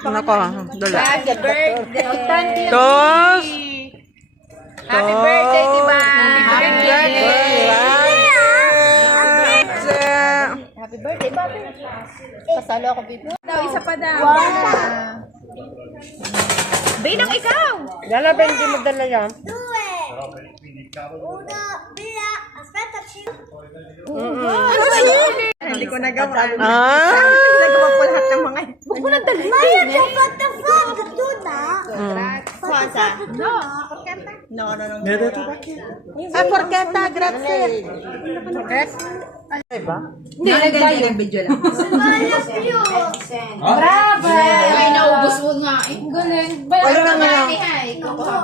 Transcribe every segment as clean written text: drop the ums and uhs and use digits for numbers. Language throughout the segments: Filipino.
Nako, dala. Happy birthday. Tos! Happy birthday, diba? Happy birthday! Happy birthday, Bobby. Kasalo ako, baby. Isa pa daw. Binang ikaw. Dala ba hindi mo dala yan? Hindi ko nagawa. Nagawa ko lahat ng mga... Huwag mo nang dalhin. Maya, dapat na frog. Tuna. Kwasa. No. No. Ah, porketa, grazie. Hindi, nag-video lang. Bravo! Ay, naubos mo nga. Galing. Ano na nga?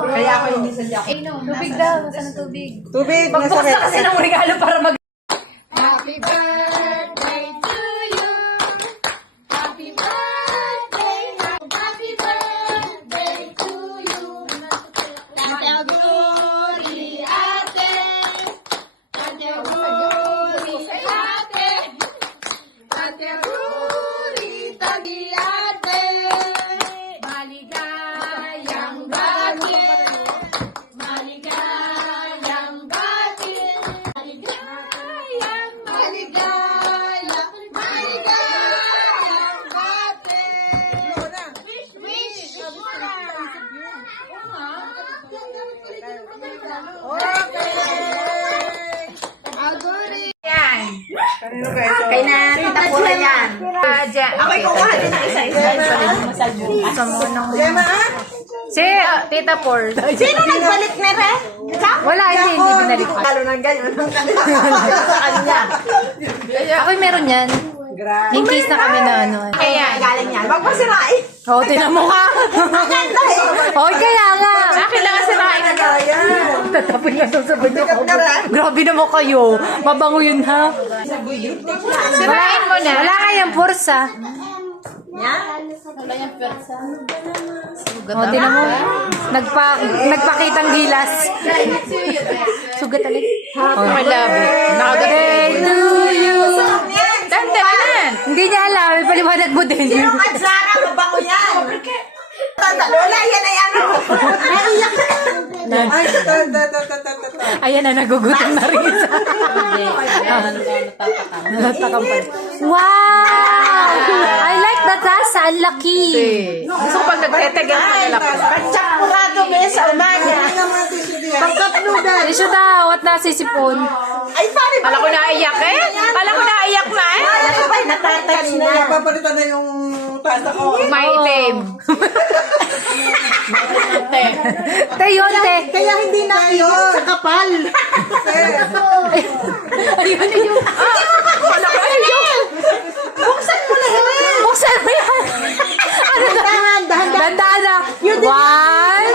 Kaya ako hindi sa jack. Tubig daw. Saan ang tubig? Tubig, nasa Pagbasta kasi ng regalo para mag... Happy birthday to you. Happy birthday. Happy birthday to you. Ate Aguri, ate. Ate Aguri, ate. Ate Aguri, tagi ate. Maligayang bati. Maligayang bati. Kay na tita pura yan. Ako'y kukuha din ng isa-isa. Si tita Por. Sino nagbalik na rin? Wala, hindi binalik. Lalo ng ganyan. Sa kanya. Ako'y meron yan. In case na kami na ano. Kaya, galing yan. Wag mo sirain. Oo, tinan mo ka. Maganda eh. Oo, kaya nga. Akin lang kasi na. Kaya. Tatapon nga sa sabay na ako. Grabe naman kayo. Mabango yun ha. Sirain mo na. Wala kayang pursa. Wala yung pursa. O, tinan mo. Nagpakitang gilas. Sugat talaga. I love it. Birthday to you. Dandanan. Hindi niya alam. Ipaliwanag mo din. Sino ka, Zara? Mabango yan. Lola, yan ay ano. Ayan na, nagugutom na rin isa. Natatakam pa. Wow! I like that tasa. Ang laki. Gusto ko pag nagtetegan ka nila. Pagtsapurado kayo sa umaga. Pagkapludan. Iso daw at nasisipon. Ay, pare. Kala ko naiyak eh. Kala ko naiyak na eh. Ay, natatouch na. Papalitan na yung pasta ko. Maitim. Te yun, te. Kaya hindi na yun. Sa kapal. Ayun, ayun. Wala ka ayun. Buksan mo na yun. Buksan mo yan. Ano na? Dahan na. One.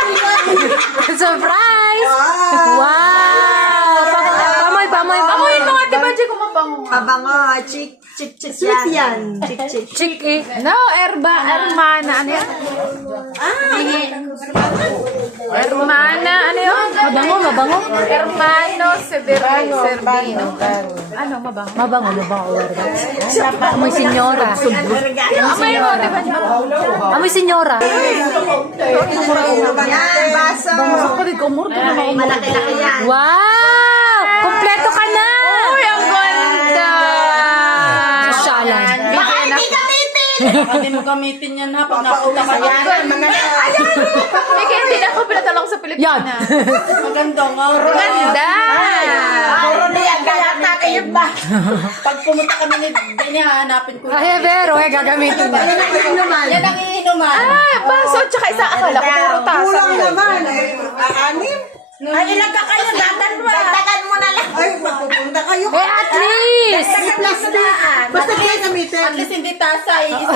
Surprise. Wow. Pamoy. Pamoyin mo nga, diba, Di ko mabango. Mabango. Chick yan. Chick. Chick eh. No, hermana. Ano yan? Hermana, ano yun? Mabango. Hermano Severino. Ano, mabango? Mabango. Amoy senyora. Amoy mo, diba? Amoy senyora. Yan, baso. Malaki-laki yan. Wow! Kompleto ka na! Uy, ang ganda! Sosyalan. Baka hindi gamitin. Hindi mo gamitin yan ha pag napunta ka yan. May kaya hindi na ako pinatalong sa Pilipinas. Yan! Maganda nga. Ganda! Kaya kayo ba? Pag pumunta kami ni Benny, hahanapin ko. Ay, pero gagamitin mo. Yan ang iinuman. Ah, baso, tsaka isa akala ko puro tasa. Kulang naman. Anim. Ay, ilang ka kayo, dalawa. Dagdagan mo na lang. Ay, magpupunta kayo. Eh, at least! Basta kayo gamitin. At least hindi tasa, isa.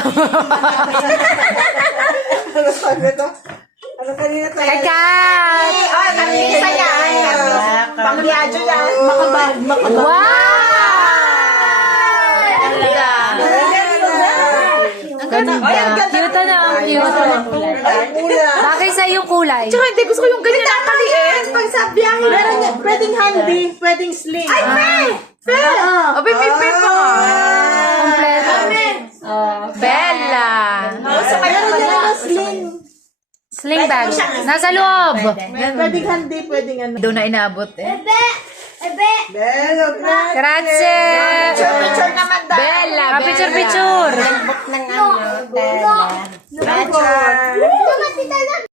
Ano sabi ito? Ano kanina tayo? Kakat! Ay, kanina yan. Pang-biadyo yan. Wow! Ang ganda. Cute na, ang cute. Ay, pula. Bagay sa iyong kulay. Tsaka hindi, gusto ko yung ganyan na kaliit. Pag sa biyahe, meron yan. Pwedeng handy, pwedeng sling. Ay, pe! O, pipipi po. Kompleto. Bella. Meron yan sling. Sling bag. Nasa loob. Pwedeng handy, pwedeng ano. Doon na inabot eh. Bello, Grazie! Picture naman daw. Bella, picture. Book ng ano.